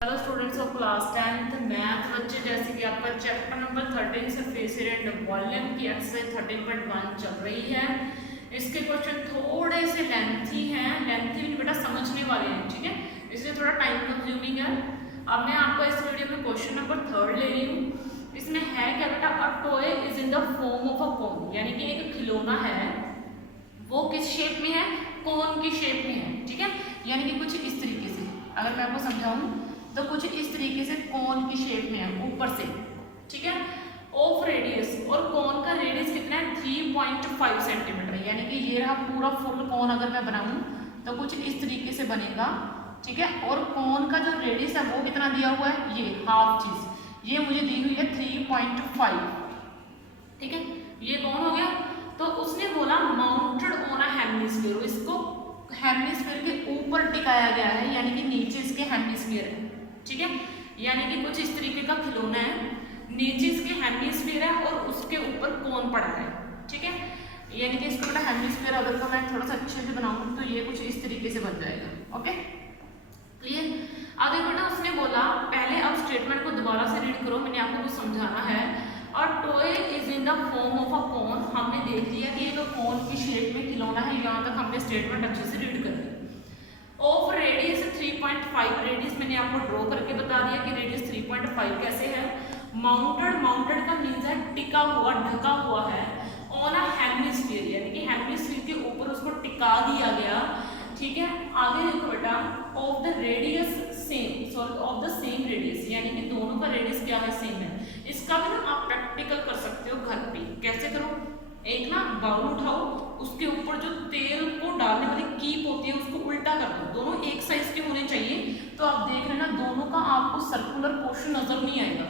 Hello students of class 10th math बच्चे, जैसे कि आपका चैप्टर नंबर 13 से फेस एंड वॉल्यूम की एक्सरसाइज 13.1 चल रही है। इसके क्वेश्चन थोड़े से लेंथी हैं, लेंथी भी बेटा समझने वाले हैं, ठीक है, इसलिए थोड़ा टाइम कंज्यूमिंग है। अब मैं आपको इस वीडियो में क्वेश्चन नंबर 3 ले रही हूँ। इसमें है क्या बेटा, a toy is in the form of a cone, यानी कि एक खिलौना है, वो किस शेप में है, कोन की शेप में है, ठीक है, यानी कि कुछ इस तरीके से। अगर मैं आपको समझाऊं तो कुछ इस तरीके से कोन की शेप में है ऊपर से, ठीक है, ऑफ रेडियस, और कोन का रेडियस कितना है 3.5 सेंटीमीटर, यानी कि ये रहा पूरा फुल कोन। अगर मैं बनाऊं तो कुछ इस तरीके से बनेगा, ठीक है, और कोन का जो रेडियस है वो कितना दिया हुआ है, ये हाफ चीज ये मुझे दी हुई है 3.5, ठीक है, ये कौन हो गया। तो उसने बोला माउंटेड ऑन अ हेमिस्फीयर, इसको हेमिस्फीयर के ऊपर टिकाया गया है, यानी कि नीचे इसके हेमिस्फीयर है, ठीक है, यानी कि कुछ इस तरीके का खिलौना है, नीचे इसके हेमिस्फीयर है और उसके ऊपर कोन पड़ा है, ठीक है, यानी कि इसको बेटा हेमिस्फीयर अगर तो मैं थोड़ा सा अच्छे से बनाऊं तो ये कुछ इस तरीके से बन जाएगा। Okay, clear. अब देखो बेटा, उसने बोला पहले, अब स्टेटमेंट को दोबारा से रीड करो, मैंने आपको कुछ समझाना है। और toy is in the form of a cone, हमने देख लिया कि एक कोन की शेप में खिलौना है, यहाँ तक हमने स्टेटमेंट अच्छे से रीड कर लिया। ऑफ रेडियस 3.5, रेडियस मैंने आपको ड्रॉ करके बता दिया कि रेडियस 3.5 कैसे है। माउंटेड, माउंटेड का मीन्स है टिका हुआ, ढका हुआ है, ऑन अ हेमिस्फीयर, यानी कि हेमिस्फीयर के ऊपर उसको टिका दिया गया, ठीक है। आगे देखो बेटा, of the radius same, sorry of the same radius, यानी कि दोनों का रेडियस क्या है, सेम है। इसका भी ना आप प्रैक्टिकल कर सकते हो घर पे। कैसे करो, एक ना बाउल उठाओ, उसके ऊपर जो तेल को डालने वाली कीप होती है उसको उल्टा कर दो, दोनों एक साइज के होने चाहिए, तो आप देख रहे ना दोनों का आपको सर्कुलर पोर्शन नजर नहीं आएगा,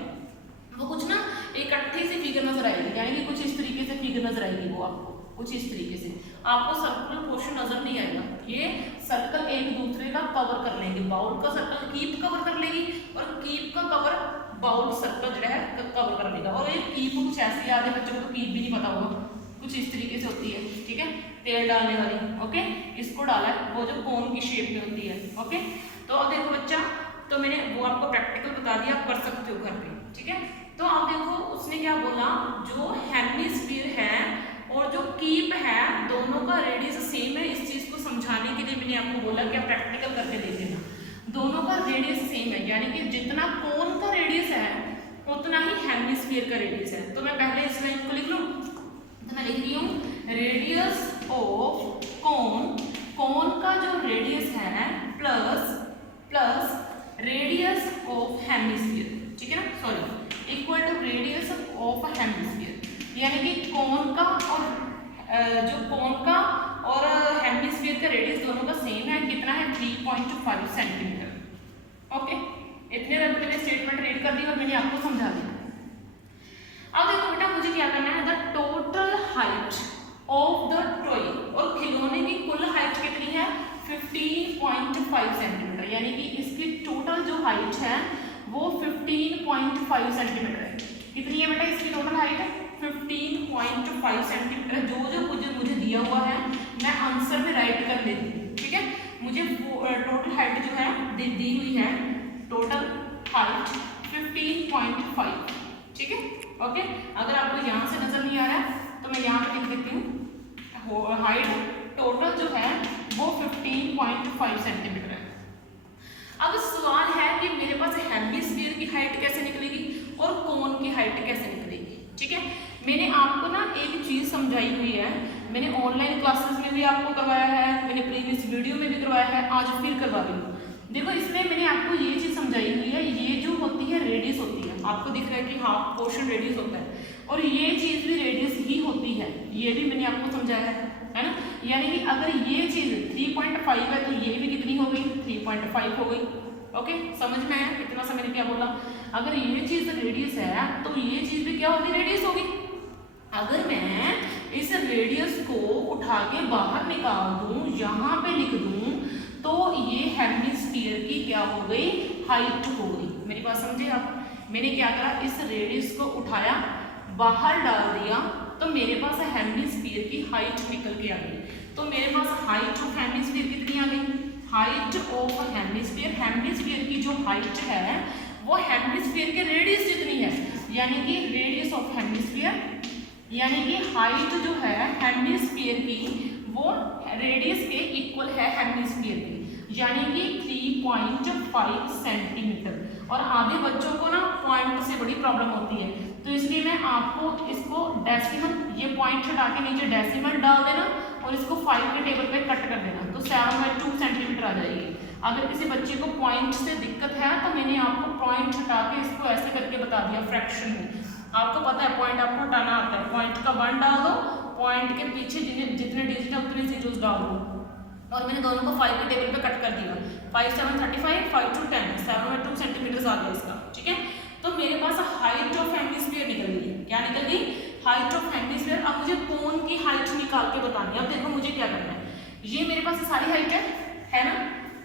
वो कुछ ना इकट्ठी सी फिगर नजर आएगी, यानी कि कुछ इस तरीके से फिगर नजर आएगी, वो आपको कुछ इस तरीके से, आपको सर्कुलर पोर्शन नजर नहीं आएगा। ये सर्कल एक दूसरे का कवर कर लेंगे, बाउल का सर्कल कीप कवर कर लेगी और कीप का कवर बाउल सर्कल जो है कवर कर लेगा। और ये कीप कुछ ऐसी याद है, बच्चों को तो कीप भी नहीं पता होगा, कुछ इस तरीके से होती है, ठीक है, तेल डालने वाली। ओके, इसको डाला है, वो जो कोन की शेप में होती है। ओके, तो अब देखो बच्चा, तो मैंने वो आपको प्रैक्टिकल बता दिया, आप कर सकते हो घर पे, ठीक है। तो अब देखो उसने क्या बोला, जो हेमिस्फीयर है और जो कीप है दोनों का रेडियस सेम है। इस चीज को समझाने के लिए मैंने आपको बोला कि आप प्रैक्टिकल करके देख लेना, दोनों का रेडियस सेम है, यानी कि जितना कोन का रेडियस है उतना ही हेमिस्फीयर का रेडियस है। तो मैं पहले इस लाइन को लिख लूं, तो मैं लिख रही हूँ रेडियस ऑफ कोन, कोन का जो रेडियस है plus plus radius of hemisphere, ठीक है ना, sorry equal to radius of hemisphere, यानी कि कोन का और जो कोन का और हेमिस्फीयर का रेडियस दोनों का सेम है, कितना है 3.5 सेंटीमीटर। ओके, इतने तक मैंने स्टेटमेंट रीड कर दी और मैंने आपको समझा दिया। अब देखो बेटा, मुझे क्या करना है, the total height of the toy, और खिलौने की कुल हाइट कितनी है 15.5 सेंटीमीटर, यानी कि इसकी टोटल जो हाइट है वो 15.5 सेंटीमीटर है। कितनी है बेटा इसकी टोटल हाइट है 15.5 सेंटीमीटर। जो जो मुझे दिया हुआ है मैं आंसर में राइट कर लेती हूँ, ठीक है। मुझे टोटल हाइट जो है दी हुई है, टोटल हाइट 15.5, ठीक है। ओके, अगर आपको यहाँ से नजर नहीं आ रहा है तो मैं यहाँ पे लिख देती हूँ, हाइट टोटल जो है वो 15.5 सेंटीमीटर है। अब सवाल है कि मेरे पास हेमिस्फीयर की हाइट कैसे निकलेगी और कोन की हाइट कैसे निकलेगी, ठीक है। मैंने आपको ना एक चीज समझाई हुई है, मैंने ऑनलाइन क्लासेस में भी आपको करवाया है, मैंने प्रीवियस वीडियो में भी करवाया है, आज फिर करवा रही हूँ। देखो इसमें मैंने आपको ये चीज समझाई हुई है, ये जो होती है रेडियस होती है, आपको दिख रहा है कि हाफ पोर्शन रेडियस होता है, और ये चीज भी रेडियस ही होती है, ये भी मैंने आपको समझाया है ना। यानी कि अगर ये चीज 3.5 है तो ये भी कितनी हो गई 3.5 हो गई। ओके, समझ में आया इतना सा मैंने क्या बोला। अगर ये चीज रेडियस है तो ये चीज भी क्या होगी, रेडियस होगी। अगर मैं इस रेडियस को उठा के बाहर निकाल दूं, यहाँ पे लिख दूं, तो ये हेमिस्फीयर की क्या हो गई, हाइट हो गई। मेरी बात समझे आप, मैंने क्या करा, इस रेडियस को उठाया बाहर डाल दिया, तो मेरे पास हेमिस्फीयर की हाइट निकल के आ गई। तो मेरे पास हाइट ऑफ हेमिस्फीयर कितनी आ गई, हाइट ऑफ हेमिस्फीयर, हेमिस्फीयर की जो हाइट है वो हेमिस्फीयर के रेडियस जितनी है, यानी कि रेडियस ऑफ हेमिस्फीयर, यानी कि हाइट जो है हेमिस्फीयर की वो रेडियस के इक्वल है हेमिस्फीयर की, यानी कि 3.5 सेंटीमीटर। और आधे बच्चों को ना पॉइंट से बड़ी प्रॉब्लम होती है, तो इसलिए मैं आपको इसको डेसिमल, ये पॉइंट हटा के नीचे डेसिमल डाल देना और इसको 5 के टेबल पे कट कर देना, तो 7/2 सेंटीमीटर आ जाएगी। अगर किसी बच्चे को पॉइंट से दिक्कत है तो मैंने आपको पॉइंट हटा के इसको ऐसे करके बता दिया फ्रैक्शन में। आपको पता है पॉइंट आपको हटाना आता है, पॉइंट का 1 डाल दो, पॉइंट के पीछे जितने डिजिट है उतने जीरोस डाल दो, और मैंने दोनों को 5 के टेबल पे कट कर दिया। 5 7 35, 5 2 10, 7/2 सेंटीमीटर आ गया इसका, ठीक है। तो मेरे पास हाइट ऑफ हेमिस्फीयर निकल गई। क्या निकल गई? Height of hemisphere. अब मुझे कोन की हाइट निकाल के बतानी है। अब देखो मुझे क्या करना है, ये मेरे पास सारी हाइट है ना,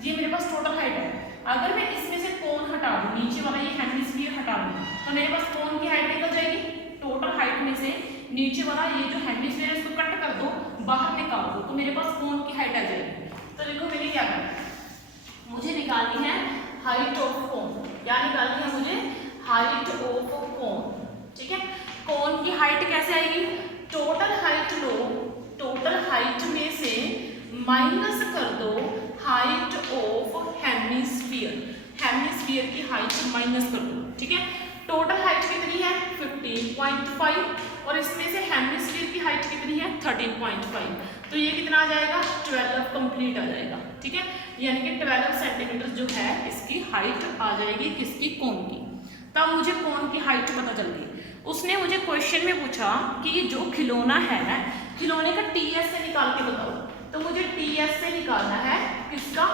ये मेरे पास टोटल हाइट है। अगर मैं इसमें से कोन हटा दूं, नीचे वाला ये हेमिस्फीयर हटा दूं, तो मेरे पास कोन की हाइट निकल जाएगी। टोटल हाइट में से नीचे वाला ये जो हेमिस्फीयर है इसको कट कर दो, बाहर निकाल दो, तो मेरे पास कोन की हाइट आ जाएगी। तो देखो मैंने क्या करना है, मुझे निकालनी है हाइट ऑफ कोन। क्या निकालनी है मुझे? हाइट ऑफ कोन, ठीक है। कोन की हाइट कैसे आएगी? टोटल हाइट लो, टोटल हाइट में से माइनस कर दो हाइट ऑफ हेमिस्फीयर, हेमिस्फीयर की हाइट माइनस कर दो, ठीक है। टोटल हाइट कितनी है? 15.5, और इसमें से हेमिस्फीयर की हाइट कितनी है? 13.5, तो ये कितना आ जाएगा? 12 कंप्लीट आ जाएगा, ठीक है। यानी कि 12 सेंटीमीटर जो है इसकी हाइट आ जाएगी, किसकी? कोन की। तब मुझे कोन की हाइट पता चल गई। उसने मुझे क्वेश्चन में पूछा कि जो खिलौना है, खिलौने का टीएस से निकाल के बताओ, तो मुझे टीएस से निकालना है किसका?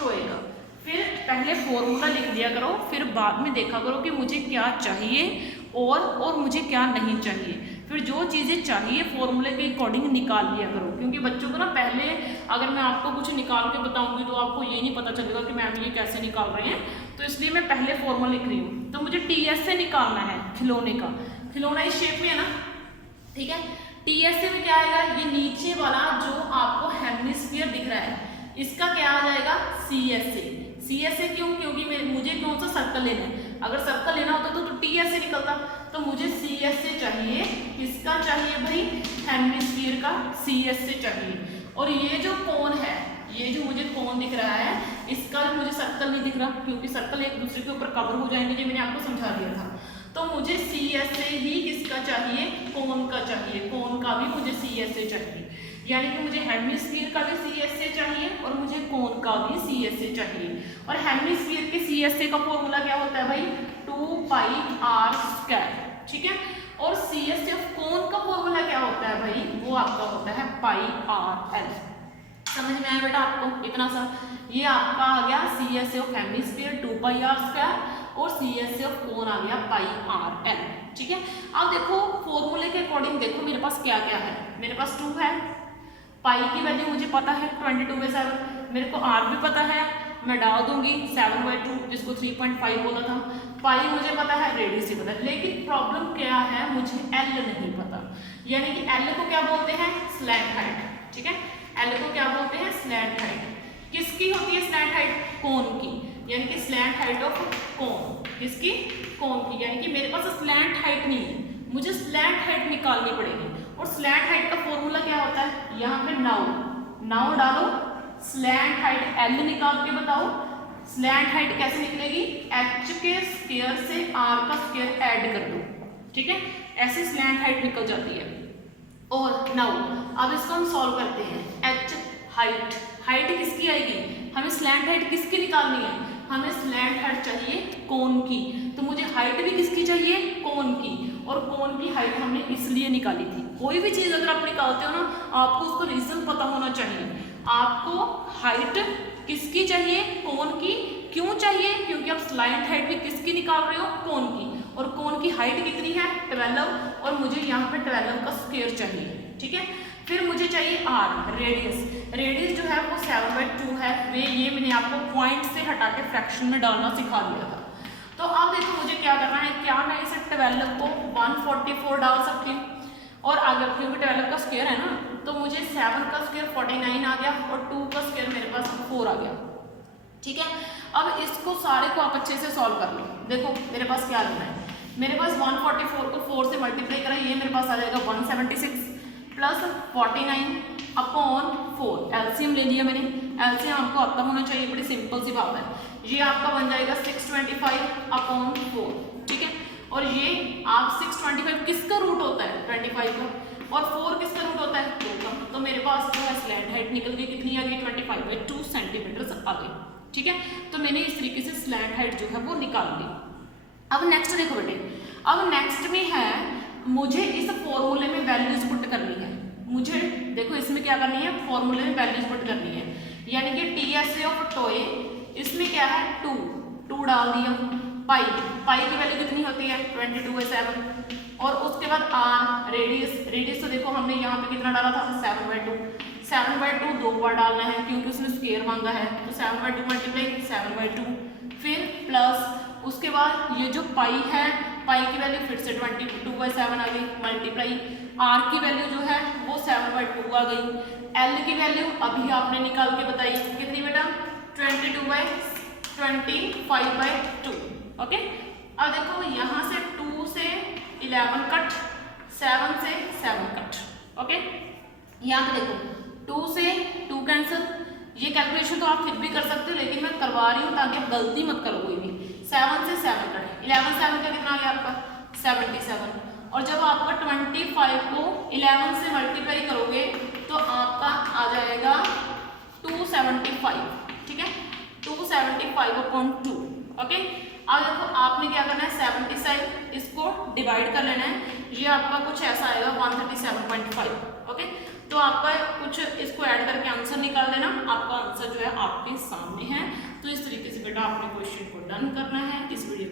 टॉय का। फिर पहले फॉर्मूला लिख दिया करो, फिर बाद में देखा करो कि मुझे क्या चाहिए और मुझे क्या नहीं चाहिए। फिर जो चीज़ें चाहिए फॉर्मूले के अकॉर्डिंग निकाल लिया करो, क्योंकि बच्चों को ना पहले अगर मैं आपको कुछ निकाल के बताऊंगी तो आपको ये नहीं पता चलेगा कि मैम ये कैसे निकाल रहे हैं, तो इसलिए मैं पहले फॉर्मूला लिख रही हूँ। तो मुझे टीएस से निकालना है खिलौने का। खिलौना इस शेप में है ना, ठीक है। टीएस से में क्या आएगा? ये नीचे वाला जो आपको हेमिस्फीयर दिख रहा है इसका क्या आ जाएगा? सीएस से। सीएस से क्यों? क्योंकि मुझे कौन सा सर्कल लेना है, अगर सर्कल लेना होता तो टीएस से निकलता, तो मुझे सीएस से चाहिए। किसका चाहिए भाई? हेमिस्फीयर का सीएस से चाहिए। और ये जो कोन है, ये जो मुझे कोन दिख रहा है इसका मुझे सर्कल नहीं दिख रहा, क्योंकि सर्कल एक दूसरे के ऊपर कवर हो जाएंगे, ये मैंने आपको समझा दिया था। तो मुझे सीएस से ही किसका चाहिए? कोन का चाहिए। कोन का भी मुझे सीएस से चाहिए, यानी कि मुझे हेमिस्फीयर का भी सीएस से चाहिए और मुझे कोन का भी सीएस से चाहिए। और हेमिस्फीयर के सीएस से का फॉर्मूला क्या होता है भाई? 2πr², ठीक है। और सीएस से कोन का फॉर्मूला क्या होता है भाई? वो आपका होता है πrl। समझ में आया बेटा आपको? इतना सा ये आपका आ गया सीएस ऑफ हेमिस्फीयर 2πr², और सीएस ऑफ कोन आ गया πrl, ठीक है। अब देखो फॉर्मूले के अकॉर्डिंग देखो मेरे पास क्या क्या है। मेरे पास 2 है, पाई की वैल्यू मुझे पता है 22/7, मेरे को आर भी पता है, मैं डाल दूंगी 7/2 जिसको 3.5 बोला था। पाई मुझे पता है, रेडियस ही पता है, लेकिन प्रॉब्लम क्या है? मुझे एल नहीं पता, यानी कि एल को क्या बोलते हैं? स्लैंट हाइट, ठीक है। एल को क्या बोलते हैं? Slant height. किसकी होती है स्लैंट हाइट? कोन की, यानी कि स्लैंट हाइट ऑफ कोन। किसकी? कोन की। यानी कि मेरे पास स्लैंट हाइट नहीं है, मुझे स्लैंट हाइट निकालनी पड़ेगी। और स्लैंट हाइट का फॉर्मूला क्या होता है? यहाँ पे नाउ डालो, स्लैंट हाइट एल निकाल के बताओ। स्लैंट हाइट कैसे निकलेगी? एच के स्क्वायर से आर का स्क्वायर ऐड कर दो, ठीक है। ऐसे स्लैंट हाइट निकल जाती है। और नाउ अब इसको हम सॉल्व करते हैं। एच हाइट, हाइट किसकी आएगी? हमें स्लैंट हाइट किसकी निकालनी है? हमें स्लैंट हाइट चाहिए कोन की, तो मुझे हाइट भी किसकी चाहिए? कोन की। और कोन की हाइट हमने इसलिए निकाली थी। कोई भी चीज़ अगर आप निकालते हो ना, आपको उसका रीजन पता होना चाहिए। आपको हाइट किसकी चाहिए? कोन की। क्यों चाहिए? क्योंकि आप स्लैंट हाइट भी किसकी निकाल रहे हो? कोन की। और कोन की हाइट कितनी है? 12, और मुझे यहाँ पे 12 का स्क्वायर चाहिए, ठीक है। फिर मुझे चाहिए आर, रेडियस। रेडियस जो है वो 7/2 है। ये मैंने आपको पॉइंट से हटा के फ्रैक्शन में डालना सिखा दिया था। तो अब देखो मुझे क्या करना है, क्या मैं इसे 12 को 144 डाल सकती हूँ, और अगर क्योंकि 12 का स्क्वायर है ना, तो मुझे 7 का स्क्वायर 49 आ गया, और 2 का स्क्वायर मेरे पास 4 आ गया, ठीक है। अब इसको सारे को आप अच्छे से सॉल्व कर लो। देखो मेरे पास क्या लगना है, मेरे पास 144 को 4 से मल्टीप्लाई करा, ये मेरे पास आ जाएगा 176 प्लस 49 अपॉन 4, एलसीएम ले लिया मैंने। एलसीएम आपको आता होना चाहिए, बड़ी सिंपल सी बात है। ये आपका बन जाएगा 625 अपॉन 4, ठीक है। और ये आप 625 किसका रूट होता है 25 का, और 4 किसका रूट होता है 2 का। तो मेरे पास जो है स्लैंट हाइट निकल गई, कितनी आ गई 25/2 सेंटीमीटर आ गई, ठीक है। तो मैंने इस तरीके से स्लैंट हाइट जो है वो निकाल ली। अब नेक्स्ट देखो बेटे, अब नेक्स्ट में है मुझे इस फॉर्मूले में वैल्यूज पुट करनी है। मुझे देखो इसमें क्या करनी है, फॉर्मूले में वैल्यूज पुट करनी है, यानी कि TSA ऑफ टोए, इसमें क्या है 2 डाल दिया, पाई की वैल्यू कितनी होती है 22/7, और उसके बाद R रेडियस तो देखो हमने यहाँ पे कितना डाला था 7/2 2 बार डालना है क्योंकि उसने स्क्वायर मांगा है, तो 7/2 मल्टीप्लाई 7/2, फिर प्लस उसके बाद ये जो पाई है, पाई की वैल्यू फिर से 22/7 आ गई, मल्टीप्लाई R की वैल्यू जो है वो 7/2 आ गई, L की वैल्यू अभी आपने निकाल के बताई कितनी बेटा 25/2, ओके। अब देखो यहाँ से 2 से 11 कट, 7 से 7 कट, ओके। यहाँ पे देखो 2 से 2 कैंसिल, ये कैलकुलेशन तो आप फिर भी कर सकते हो लेकिन मैं करवा रही हूँ ताकि आप गलती मत करो कोई भी। 7 से 7 कट, 11 7 का कितना आ गया आपका 77, और जब आपका 25 को 11 से मल्टीप्लाई करोगे तो आपका आ जाएगा 275, ठीक है, 275/2, ओके। अब देखो आपने क्या करना है 77 इसको डिवाइड कर लेना है, ये आपका कुछ ऐसा आएगा 137.5, ओके। तो आपका कुछ इसको ऐड करके आंसर निकाल देना, आपका आंसर जो है आपके सामने है। तो इस तरीके से बेटा आपने क्वेश्चन को डन करना है। इस वीडियो